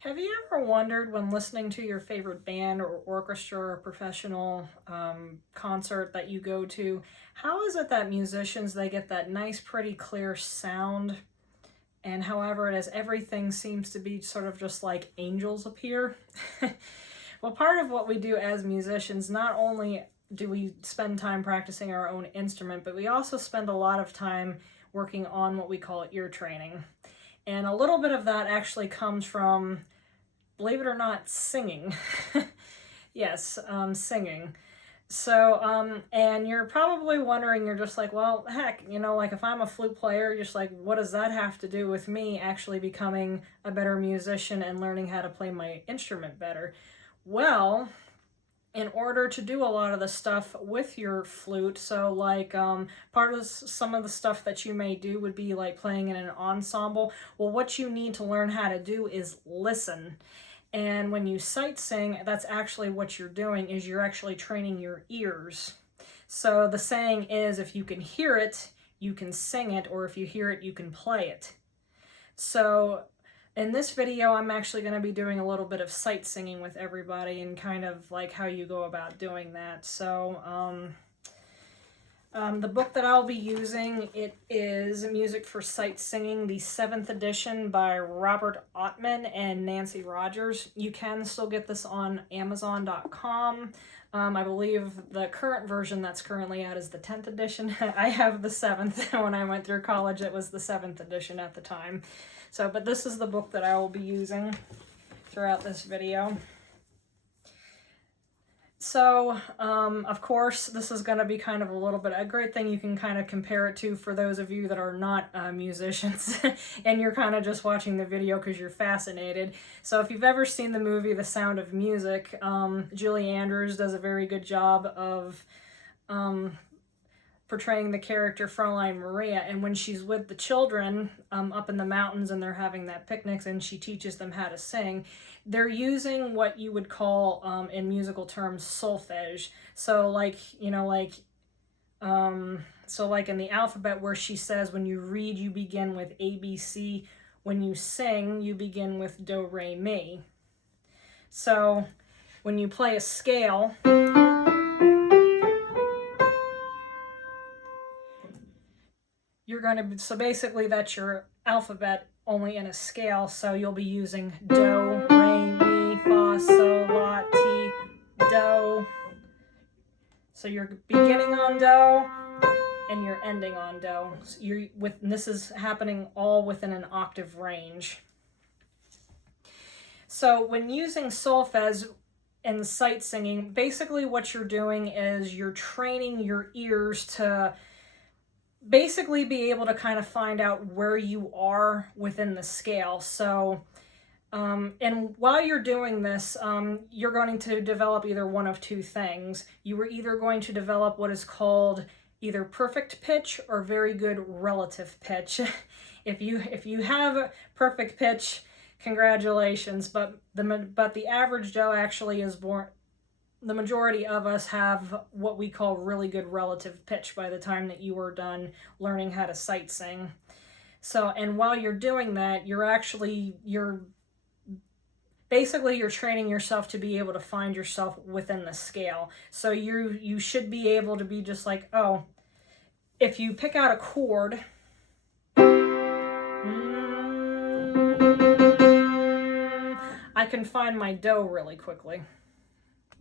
Have you ever wondered when listening to your favorite band or orchestra or professional concert that you go to, how is it that musicians they get that nice, pretty, clear sound, and however it is, everything seems to be sort of just like angels appear? Well, part of what we do as musicians, not only do we spend time practicing our own instrument, but we also spend a lot of time working on what we call ear training. And a little bit of that actually comes from, believe it or not, singing. Yes, singing. So, and you're probably wondering, you're just like, well, heck, like if I'm a flute player, just like, what does that have to do with me actually becoming a better musician and learning how to play my instrument better? Well, in order to do a lot of the stuff with your flute, so like part of some of the stuff that you may do would be like playing in an ensemble. Well, what you need to learn how to do is listen. And when you sight sing, that's actually what you're doing, is you're actually training your ears. So the saying is, if you can hear it, you can sing it, or if you hear it, you can play it. So in this video, I'm actually going to be doing a little bit of sight singing with everybody and kind of like how you go about doing that. So the book that I'll be using, it is Music for Sight Singing, the 7th edition by Robert Ottman and Nancy Rogers. You can still get this on Amazon.com. I believe the current version that's currently out is the 10th edition. I have the 7th. When I went through college, it was the 7th edition at the time. So, but this is the book that I will be using throughout this video. So, of course, this is going to be kind of a great thing you can kind of compare it to for those of you that are not musicians and you're kind of just watching the video because you're fascinated. So if you've ever seen the movie The Sound of Music, Julie Andrews does a very good job of portraying the character Fraulein Maria, and when she's with the children up in the mountains and they're having that picnic and she teaches them how to sing, they're using what you would call in musical terms solfege. So like, so like in the alphabet where she says when you read you begin with A, B, C, when you sing you begin with do, re, mi. So when you play a scale, you're going to, so basically that's your alphabet only in a scale, so you'll be using do, re, mi, fa, sol, la, ti, do. So you're beginning on do and you're ending on do. So and this is happening all within an octave range. So when using solfege and sight singing, basically what you're doing is you're training your ears to basically be able to kind of find out where you are within the scale. So, and while you're doing this, you're going to develop either one of two things. You are either going to develop what is called either perfect pitch or very good relative pitch. If you have perfect pitch, congratulations, but the average Joe actually is born. The majority of us have what we call really good relative pitch by the time that you are done learning how to sight sing. So, and while you're doing that, you're training yourself to be able to find yourself within the scale. So you should be able to be just like, oh, if you pick out a chord, I can find my do really quickly.